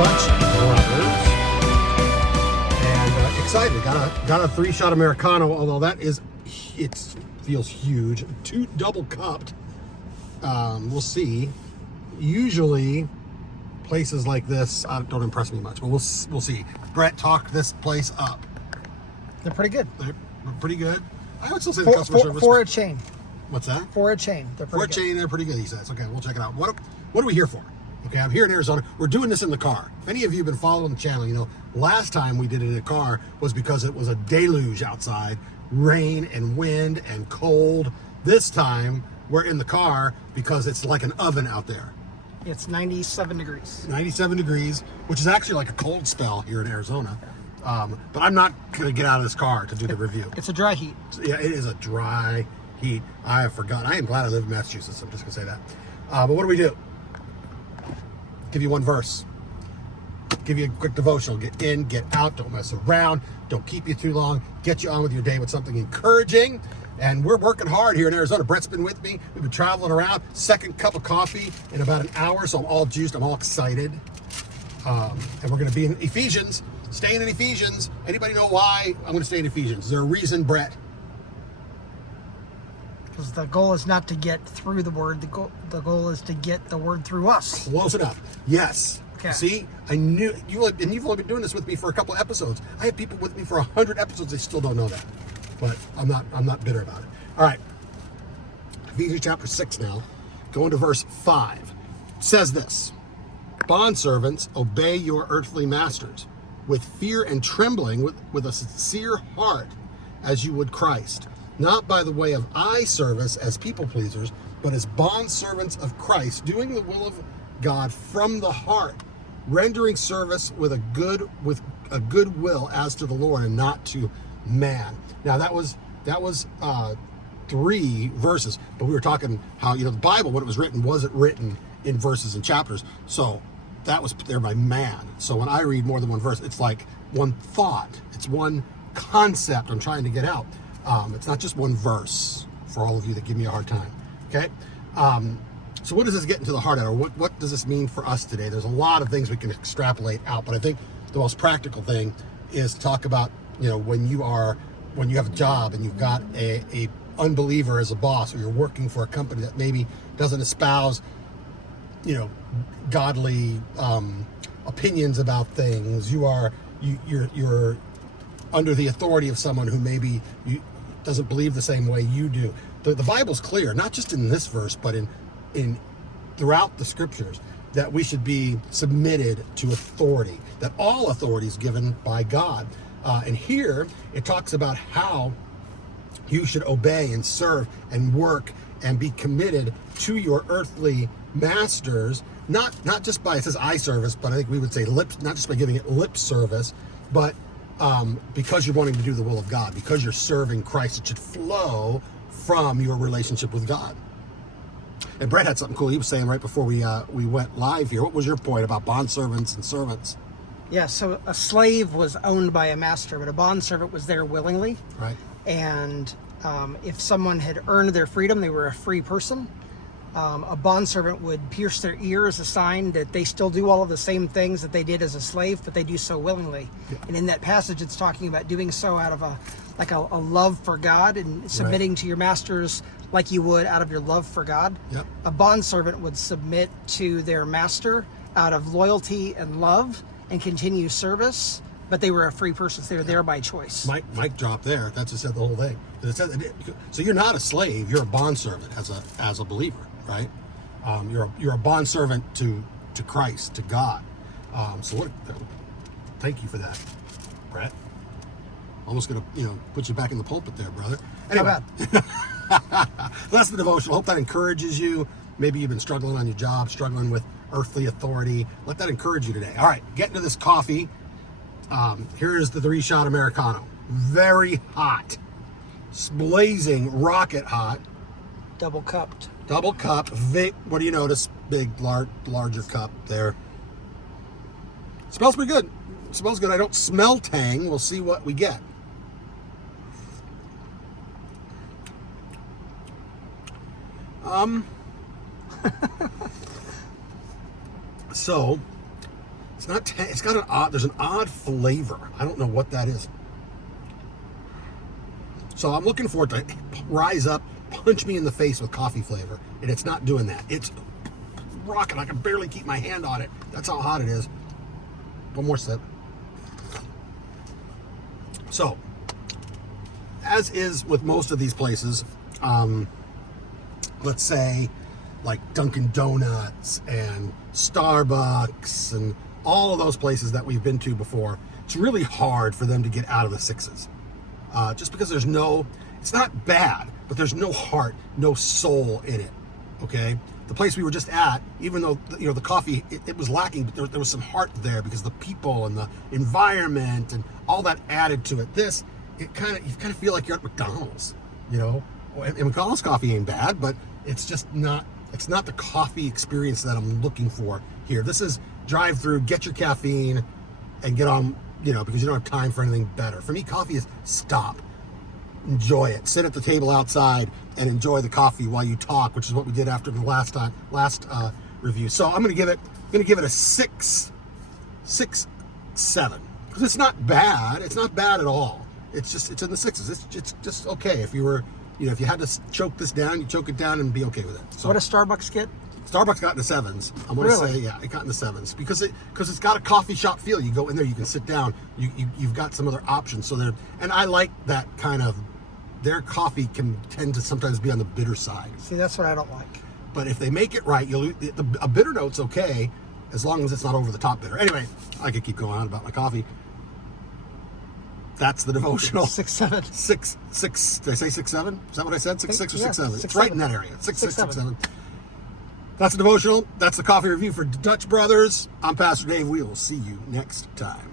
Dutch brothers. And excited. Got a 3-shot Americano, although it feels huge. 2 double cupped. We'll see. Usually places like this don't impress me much, but we'll see. Brett talked this place up. They're pretty good. They're pretty good. I would still say the customer service. For a chain. What's that? For a chain. They're pretty good. For a chain, they're pretty good, he says. Okay, we'll check it out. What are we here for? Okay, I'm here in Arizona. We're doing this in the car. If any of you have been following the channel, you know, last time we did it in a car was because it was a deluge outside. Rain and wind and cold. This time, we're in the car because it's like an oven out there. It's 97 degrees. 97 degrees, which is actually like a cold spell here in Arizona. But I'm not going to get out of this car to do the review. It's a dry heat. Yeah, it is a dry heat. I have forgotten. I am glad I live in Massachusetts. I'm just going to say that. But what do? Give you one verse. Give you a quick devotional. Get in, get out. Don't mess around. Don't keep you too long. Get you on with your day with something encouraging. And we're working hard here in Arizona. Brett's been with me. We've been traveling around. Second cup of coffee in about an hour, so I'm all juiced. I'm all excited. And we're going to be in Ephesians. Staying in Ephesians. Anybody know why I'm going to stay in Ephesians? Is there a reason, Brett? Because the goal is not to get through the word. The goal is to get the word through us. Close enough. Yes. Okay. See, I knew you, and you've only been doing this with me for a couple of episodes. I have people with me for 100 episodes. They still don't know that, but I'm not bitter about it. All right. Ephesians chapter 6 now, going to verse 5. It says this: Bondservants, obey your earthly masters with fear and trembling, with a sincere heart, as you would Christ, not by the way of eye service as people pleasers, but as bondservants of Christ, doing the will of God from the heart, rendering service with a good will as to the Lord and not to man. Now that was 3 verses, but we were talking how, you know, the Bible, when it was written, wasn't written in verses and chapters. So that was put there by man. So when I read more than one verse, it's like one thought. It's one concept I'm trying to get out. It's not just one verse, for all of you that give me a hard time. Okay? So what does this get into the heart of, or what does this mean for us today? There's a lot of things we can extrapolate out, but I think the most practical thing is to talk about, you know, when you have a job and you've got a unbeliever as a boss, or you're working for a company that maybe doesn't espouse, you know, godly opinions about things. You're under the authority of someone who maybe doesn't believe the same way you do. The Bible's clear, not just in this verse, but in throughout the scriptures, that we should be submitted to authority, that all authority is given by God. And here it talks about how you should obey and serve and work and be committed to your earthly masters, not just by, it says eye service, but I think we would say not just by giving it lip service, but because you're wanting to do the will of God, because you're serving Christ. It should flow from your relationship with God. And Brett had something cool he was saying right before we went live here. What was your point about bondservants and servants? Yeah, so a slave was owned by a master, but a bondservant was there willingly. Right. And if someone had earned their freedom, they were a free person. A bondservant would pierce their ear as a sign that they still do all of the same things that they did as a slave, but they do so willingly. Yeah. And in that passage, it's talking about doing so out of a love for God and submitting to your masters like you would out of your love for God. Yep. A bondservant would submit to their master out of loyalty and love and continue service, but they were a free person, so they were there by choice. Mic drop there. That just said the whole thing. So you're not a slave. You're a bondservant as a believer, right? You're a bondservant to Christ, to God. Thank you for that, Brett. Almost gonna put you back in the pulpit there, brother. Anyway, that's the devotional. Hope that encourages you. Maybe you've been struggling on your job, struggling with earthly authority. Let that encourage you today. All right, get into this coffee. Here is the 3-shot Americano. Very hot. Blazing, rocket hot. Double cupped. Double cup. What do you notice? Big, larger cup there. Smells pretty good. Smells good. I don't smell tang. We'll see what we get. So It's not. It's got an odd. There's an odd flavor. I don't know what that is. So I'm looking for it to rise up, punch me in the face with coffee flavor, and it's not doing that. It's rocking. I can barely keep my hand on it. That's how hot it is. One more sip. So, as is with most of these places, let's say like Dunkin' Donuts and Starbucks and all of those places that we've been to before, it's really hard for them to get out of the sixes. Just because there's no, it's not bad, but there's no heart, no soul in it, okay? The place we were just at, even though, the coffee, it was lacking, but there was some heart there because the people and the environment and all that added to it. You kind of feel like you're at McDonald's, And McDonald's coffee ain't bad, but it's just not, it's not the coffee experience that I'm looking for here. This is drive through, get your caffeine, and get on, because you don't have time for anything better. For me, coffee is stop, enjoy it, sit at the table outside and enjoy the coffee while you talk, which is what we did after the last review. So I'm going to give it a 6, 7, because it's not bad. It's not bad at all. It's in the 6s. It's just okay. If you were, if you had to choke this down, you choke it down and be okay with it. So what does Starbucks get? Starbucks got in the 7s. I'm going to say, yeah, it got in the 7s because it's got a coffee shop feel. You go in there, you can sit down. You've got some other options. So and I like that kind of. Their coffee can tend to sometimes be on the bitter side. See, that's what I don't like. But if they make it right, a bitter note's okay as long as it's not over the top bitter. Anyway, I could keep going on about my coffee. That's the devotional. 6, 7. 6. Did I say 6, 7? Is that what I said? 6, 6 or 6, 7? 6, It's right 7. in that area. 6, 7. That's the devotional. That's the coffee review for Dutch Brothers. I'm Pastor Dave. We will see you next time.